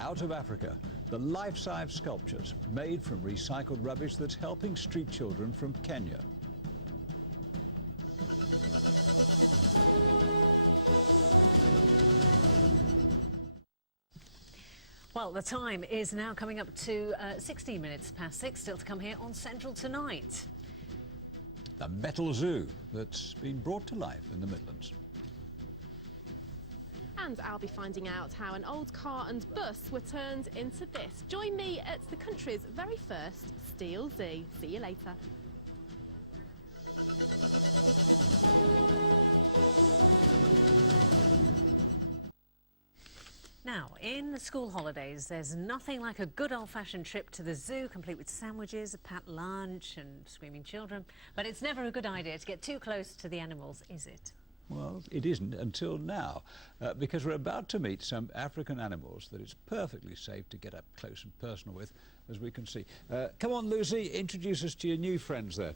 out of Africa. The life-size sculptures made from recycled rubbish that's helping street children from Kenya. Well, the time is now coming up to 16 minutes past 6, still to come here on Central Tonight. The metal zoo that's been brought to life in the Midlands. And I'll be finding out how an old car and bus were turned into this. Join me at the country's very first Steel Zoo. See you later. Now, in the school holidays, there's nothing like a good old-fashioned trip to the zoo, complete with sandwiches, a packed lunch and screaming children. But it's never a good idea to get too close to the animals, is it? Well, it isn't until now, because we're about to meet some African animals that it's perfectly safe to get up close and personal with, as we can see. Come on, Lucy, introduce us to your new friends there.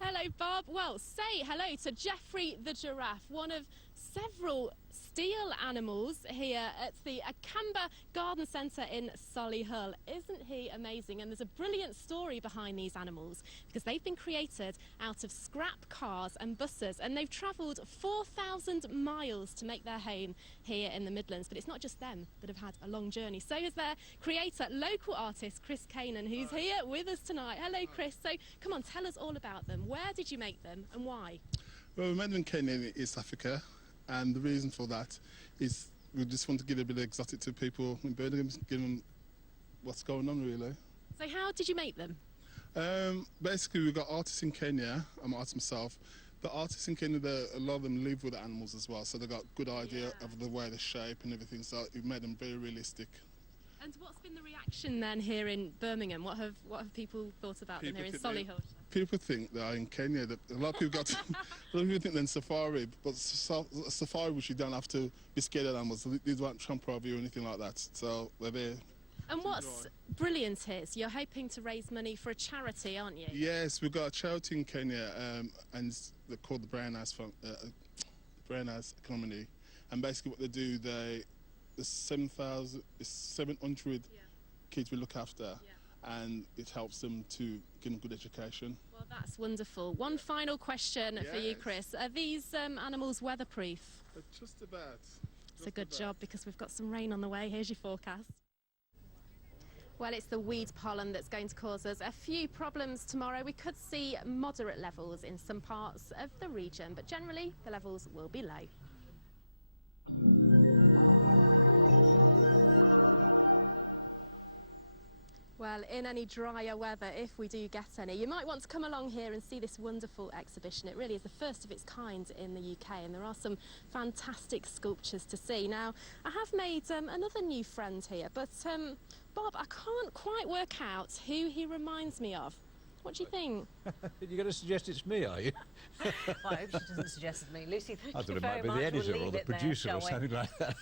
Hello, Bob. Well, say hello to Jeffrey the giraffe, one of several steel animals here at the Akamba Garden Centre in Solihull. Isn't he amazing? And there's a brilliant story behind these animals because they've been created out of scrap cars and buses, and they've travelled 4,000 miles to make their home here in the Midlands. But it's not just them that have had a long journey. So is their creator, local artist Chris Canan, who's here with us tonight. Hello, Chris. So come on, tell us all about them. Where did you make them and why? Well, we made them in Kenya in East Africa, and the reason for that is we just want to give a bit of exotic to people in Birmingham, give them what's going on really. So how did you make them? Basically, we've got artists in Kenya. I'm an artist myself. The artists in Kenya, a lot of them live with the animals as well, so they've got a good idea of the way, the shape and everything, so we've made them very realistic. And what's been the reaction then here in Birmingham? What have people thought about them here in Solihull? People think they are in Kenya. That a lot of people got, a lot of people think they're in safari, but safari which you don't have to be scared of animals. These aren't champrovie or anything like that. So they're there. And what's brilliant is you're hoping to raise money for a charity, aren't you? Yes, we've got a charity in Kenya, and they're called the Brown Eyes Economy. And basically, what they do, there's 700 kids we look after, and it helps them to get a good education. Well, that's wonderful. One final question for you, Chris. Are these animals weatherproof? Just about. It's a good job because we've got some rain on the way. Here's your forecast. Well, it's the weed pollen that's going to cause us a few problems tomorrow. We could see moderate levels in some parts of the region, but generally the levels will be low. Well, in any drier weather, if we do get any, you might want to come along here and see this wonderful exhibition. It really is the first of its kind in the UK, and there are some fantastic sculptures to see. Now, I have made another new friend here, but Bob, I can't quite work out who he reminds me of. What do you think? You're going to suggest it's me, are you? Well, I hope she doesn't suggest it's me. Lucy, thank I you thought it very might be much. the editor We'll or the leave it there, producer or shall we? something like that.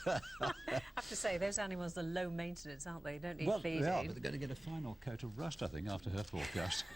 I have to say, those animals are low maintenance, aren't they? They don't need Well, feeding. they are, but they're going to get a final coat of rust, I think, after her forecast.